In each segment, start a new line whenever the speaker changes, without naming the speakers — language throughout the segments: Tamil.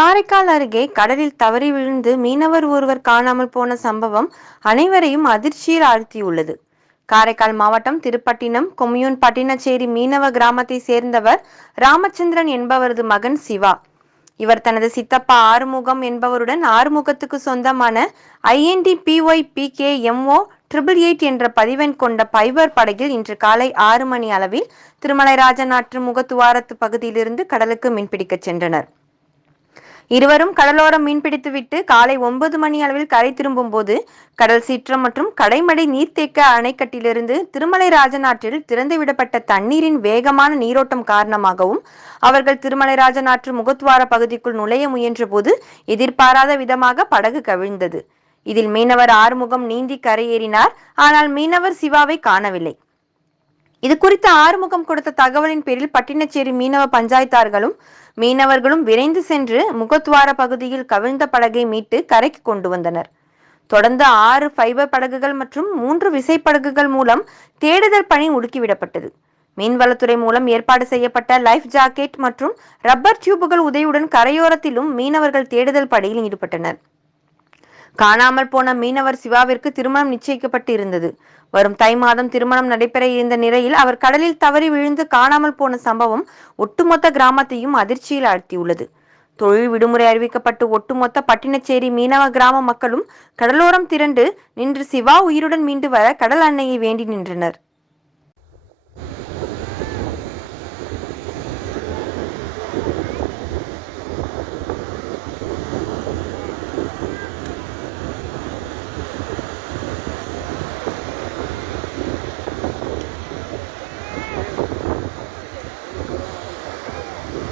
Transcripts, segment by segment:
காரைக்கால் அருகே கடலில் தவறி விழுந்து மீனவர் ஒருவர் காணாமல் போன சம்பவம் அனைவரையும் அதிர்ச்சியில் ஆழ்த்தியுள்ளது. காரைக்கால் மாவட்டம் திருப்பட்டினம் கொம்யூன் பட்டினச்சேரி மீனவ கிராமத்தை சேர்ந்தவர் ராமச்சந்திரன் என்பவரது மகன் சிவா. இவர் தனது சித்தப்பா ஆறுமுகம் என்பவருடன் ஆறுமுகத்துக்கு சொந்தமான INT PY P K MO triple eight என்ற பதிவெண் கொண்ட பைபர் படகில் இன்று காலை ஆறு மணி அளவில் திருமலைராஜன் ஆற்று முகத்துவாரத்து பகுதியிலிருந்து கடலுக்கு மீன்பிடிக்கச் சென்றனர். இருவரும் கடலோரம் மீன்பிடித்துவிட்டு காலை ஒன்பது மணி அளவில் கரை திரும்பும் போது கடல் சீற்றம் மற்றும் கடைமடை நீர்த்தேக்க அணைக்கட்டிலிருந்து திருமலை ராஜநாற்றில் திறந்துவிடப்பட்ட தண்ணீரின் வேகமான நீரோட்டம் காரணமாகவும் அவர்கள் திருமலை ராஜநாற்று முகத்துவார பகுதிக்குள் நுழைய முயன்றபோது எதிர்பாராத விதமாக படகு கவிழ்ந்தது. இதில் மீனவர் ஆறுமுகம் நீந்தி கரையேறினார். ஆனால் மீனவர் சிவாவை காணவில்லை. இது குறித்து ஆறுமுகம் கொடுத்த தகவலின் பேரில் பட்டினச்சேரி மீனவ பஞ்சாயத்தார்களும் மீனவர்களும் விரைந்து சென்று முகத்துவார பகுதியில் கவிழ்ந்த படகை மீட்டு கரைக்கு கொண்டு வந்தனர். தொடர்ந்து ஆறு ஃபைபர் படகுகள் மற்றும் மூன்று விசைப்படகுகள் மூலம் தேடுதல் பணி முடுக்கிவிடப்பட்டது மீன்வளத்துறை மூலம் ஏற்பாடு செய்யப்பட்ட லைஃப் ஜாக்கெட் மற்றும் ரப்பர் டியூபுகள் உதவியுடன் கரையோரத்திலும் மீனவர்கள் தேடுதல் பணியில் ஈடுபட்டனர். காணாமல் போன மீனவர் சிவாவிற்கு திருமணம் நிச்சயிக்கப்பட்டு இருந்தது வரும் தை மாதம் திருமணம் நடைபெற இருந்த நிலையில் அவர் கடலில் தவறி விழுந்து காணாமல் போன சம்பவம் ஒட்டுமொத்த கிராமத்தையும் அதிர்ச்சியில் ஆழ்த்தியுள்ளது. தொழில் விடுமுறை அறிவிக்கப்பட்டு ஒட்டுமொத்த பட்டினச்சேரி மீனவ கிராம மக்களும் கடலோரம் திரண்டு நின்று சிவா உயிருடன் மீண்டு வர கடல் அன்னையை வேண்டி நின்றனர்.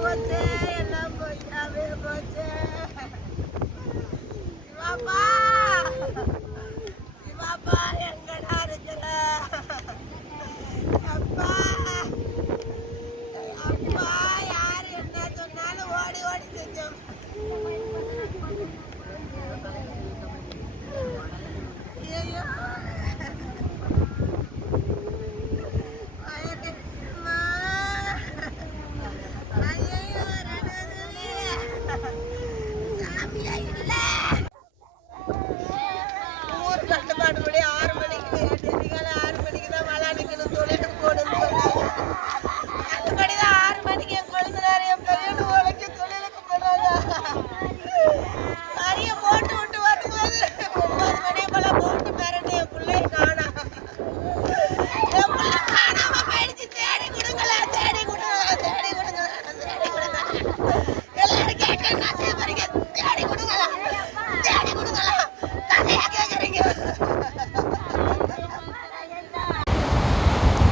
போச்சு எல்லாம் போச்சு அப்படியே போச்சு. சிவாப்பா சிவாப்பா எங்கடா இருக்கிற? அப்பா.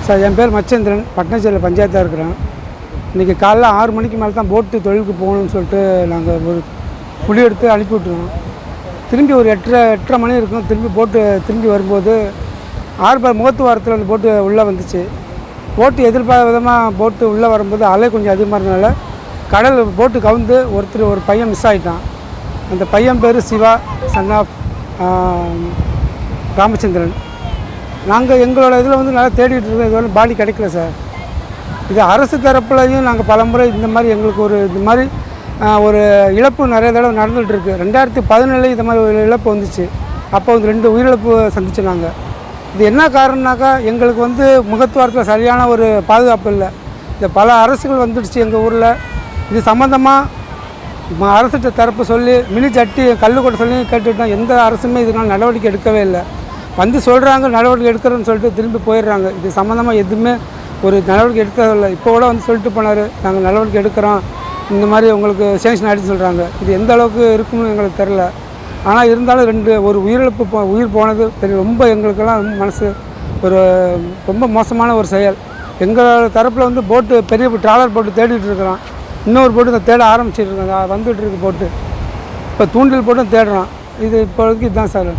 சார் என் பேர் மச்சேந்திரன். பட்டணச்சேரியில் பஞ்சாயத்தாக இருக்கிறேன். இன்றைக்கி காலைல ஆறு மணிக்கு மேலே தான் போட்டு தொழிலுக்கு போகணும்னு சொல்லிட்டு நாங்கள் ஒரு குழி எடுத்து அனுப்பி விட்டுருவோம் திரும்பி ஒரு எட்டரை எட்டரை மணி இருக்கும். திரும்பி போட்டு திரும்பி வரும்போது ஆறு முகத்து வாரத்தில் அந்த போட்டு உள்ளே வந்துச்சு. போட்டு எதிர்பார விதமாக போட்டு உள்ளே வரும்போது அலை கொஞ்சம் அதிகமாக இருந்தனால கடல் போட்டு கவுந்து ஒருத்தர் ஒரு பையன் மிஸ் ஆகிட்டான் அந்த பையன் பேர் சிவா சன் ஆஃப் ராமச்சந்திரன். நாங்கள் எங்களோட இதில் வந்து நல்லா தேடிட்டு இருக்கோம். இதுவரை பாடி கிடைக்கல சார். இது அரசு தரப்புலையும் நாங்கள் பலமுறை இந்த மாதிரி எங்களுக்கு ஒரு இந்த மாதிரி ஒரு இழப்பு நிறைய தடவை நடந்துகிட்டு இருக்கு. ரெண்டாயிரத்தி பதினேழு இந்த மாதிரி ஒரு இழப்பு வந்துச்சு. அப்போ வந்து ரெண்டு உயிரிழப்பு சந்திச்சு நாங்கள் இது என்ன காரணம்னாக்கா எங்களுக்கு வந்து முகத்துவாரத்தில் சரியான ஒரு பாதுகாப்பு இல்லை. இந்த பல அரசுகள் வந்துடுச்சு எங்கள் ஊரில். இது சம்மந்தமாக அரசு தரப்பு சொல்லி மினி சட்டி கல் கொட்ட சொல்லி கேட்டுட்டோம். எந்த அரசுமே இதுக்கான நடவடிக்கை எடுக்கவே இல்லை. வந்து சொல்கிறாங்க நடவடிக்கை எடுக்கிறோன்னு சொல்லிட்டு திரும்பி போயிடுறாங்க. இது சம்மந்தமாக எதுவுமே ஒரு நடவடிக்கை எடுக்கிறதில்ல. இப்போ கூட வந்து சொல்லிட்டு போனார் நாங்கள் நடவடிக்கை எடுக்கிறோம். இந்த மாதிரி உங்களுக்கு சேங்ஷன் ஆகிட்டு சொல்கிறாங்க இது எந்த அளவுக்கு இருக்கும்னு எங்களுக்கு தெரில ஆனால் இருந்தாலும் ரெண்டு ஒரு உயிரிழப்பு போ உயிர் போனது பெரிய ரொம்ப எங்களுக்கெல்லாம் ரொம்ப மனசு ஒரு ரொம்ப மோசமான ஒரு செயல். எங்கள் தரப்பில் வந்து போட்டு பெரிய ட்ராலர் போட்டு தேடிட்டு இருக்கிறோம் இன்னொரு போட்டு தேட ஆரம்பிச்சிட்டு இருக்கோம் வந்துட்டு இருக்கு போட்டு. இப்போ தூண்டில் போட்டு தேடுறோம் இது இப்போதைக்கு இதுதான் சார்.